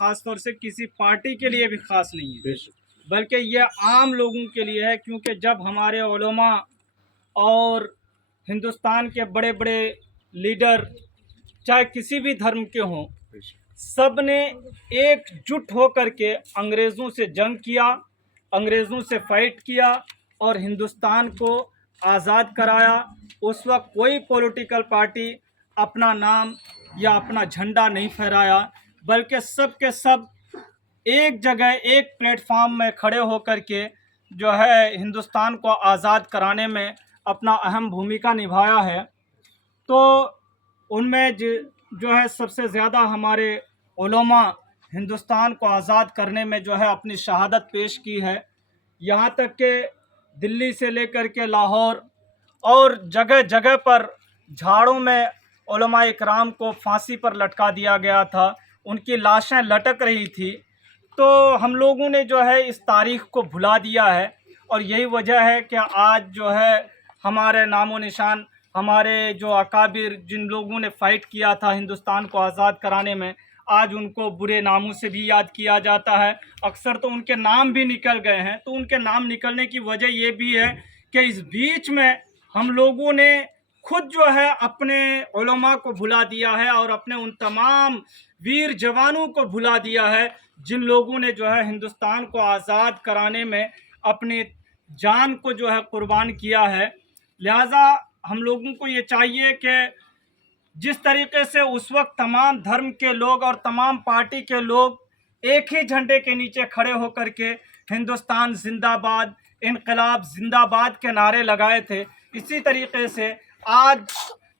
ख़ास तौर से किसी पार्टी के लिए भी ख़ास नहीं है, बल्कि ये आम लोगों के लिए है। क्योंकि जब हमारे उलमा और हिंदुस्तान के बड़े बड़े लीडर चाहे किसी भी धर्म के हों, सब ने एकजुट होकर के अंग्रेज़ों से जंग किया, अंग्रेज़ों से फाइट किया और हिंदुस्तान को आज़ाद कराया। उस वक्त कोई पॉलिटिकल पार्टी अपना नाम या अपना झंडा नहीं फहराया, बल्कि सब के सब एक जगह एक प्लेटफार्म में खड़े होकर के जो है हिंदुस्तान को आज़ाद कराने में अपना अहम भूमिका निभाया है। तो उनमें जो है सबसे ज़्यादा हमारे उलमा हिंदुस्तान को आज़ाद करने में जो है अपनी शहादत पेश की है। यहाँ तक कि दिल्ली से लेकर के लाहौर और जगह जगह पर झाड़ों में उलमा इकराम को फांसी पर लटका दिया गया था, उनकी लाशें लटक रही थी। तो हम लोगों ने जो है इस तारीख़ को भुला दिया है और यही वजह है कि आज जो है हमारे नामो निशान, हमारे जो अकाबिर जिन लोगों ने फ़ाइट किया था हिंदुस्तान को आज़ाद कराने में, आज उनको बुरे नामों से भी याद किया जाता है। अक्सर तो उनके नाम भी निकल गए हैं। तो उनके नाम निकलने की वजह ये भी है कि इस बीच में हम लोगों ने खुद जो है अपने उलमा को भुला दिया है और अपने उन तमाम वीर जवानों को भुला दिया है जिन लोगों ने जो है हिंदुस्तान को आज़ाद कराने में अपनी जान को जो है कुर्बान किया है। लिहाजा हम लोगों को ये चाहिए कि जिस तरीके से उस वक्त तमाम धर्म के लोग और तमाम पार्टी के लोग एक ही झंडे के नीचे खड़े होकर के हिंदुस्तान जिंदाबाद, इनकलाब जिंदाबाद के नारे लगाए थे, इसी तरीके से आज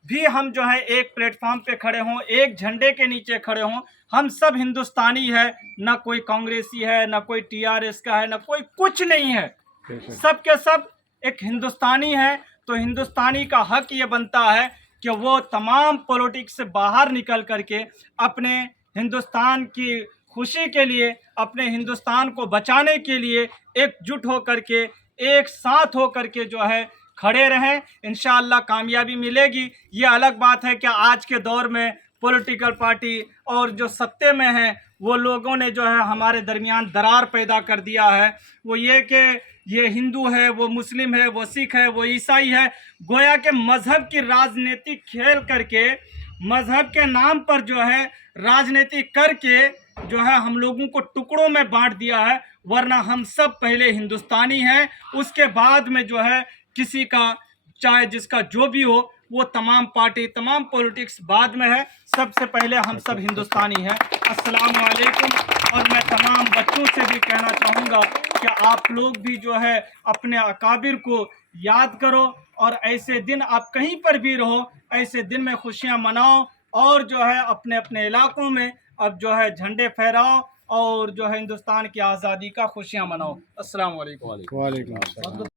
भी हम जो है एक प्लेटफार्म पे खड़े हों, एक झंडे के नीचे खड़े हों। हम सब हिंदुस्तानी है, ना कोई कांग्रेसी है, ना कोई टीआरएस का है, ना कोई कुछ नहीं है, सब के सब एक हिंदुस्तानी है। तो हिंदुस्तानी का हक ये बनता है कि वो तमाम पॉलिटिक्स से बाहर निकल करके अपने हिंदुस्तान की खुशी के लिए, अपने हिंदुस्तान को बचाने के लिए एकजुट होकर के, एक साथ होकर के जो है खड़े रहें। इंशाअल्लाह कामयाबी मिलेगी। ये अलग बात है कि आज के दौर में पॉलिटिकल पार्टी और जो सत्ते में हैं वो लोगों ने जो है हमारे दरमियान दरार पैदा कर दिया है। वो ये कि ये हिंदू है, वो मुस्लिम है, वो सिख है, वो ईसाई है, गोया के मज़हब की राजनीति खेल करके, मज़हब के नाम पर जो है राजनीति करके जो है हम लोगों को टुकड़ों में बांट दिया है। वरना हम सब पहले हिंदुस्तानी हैं, उसके बाद में जो है किसी का, चाहे जिसका जो भी हो, वो तमाम पार्टी, तमाम पॉलिटिक्स बाद में है। सबसे पहले हम सब हिंदुस्तानी हैं। अस्सलाम वालेकुम। और मैं तमाम बच्चों से भी कहना चाहूँगा कि आप लोग भी जो है अपने अकाबिर को याद करो और ऐसे दिन आप कहीं पर भी रहो, ऐसे दिन में खुशियाँ मनाओ और जो है अपने अपने इलाकों में अब जो है झंडे फहराओ और जो है हिंदुस्तान की आज़ादी का खुशियाँ मनाओ। अस्सलाम वालेकुम।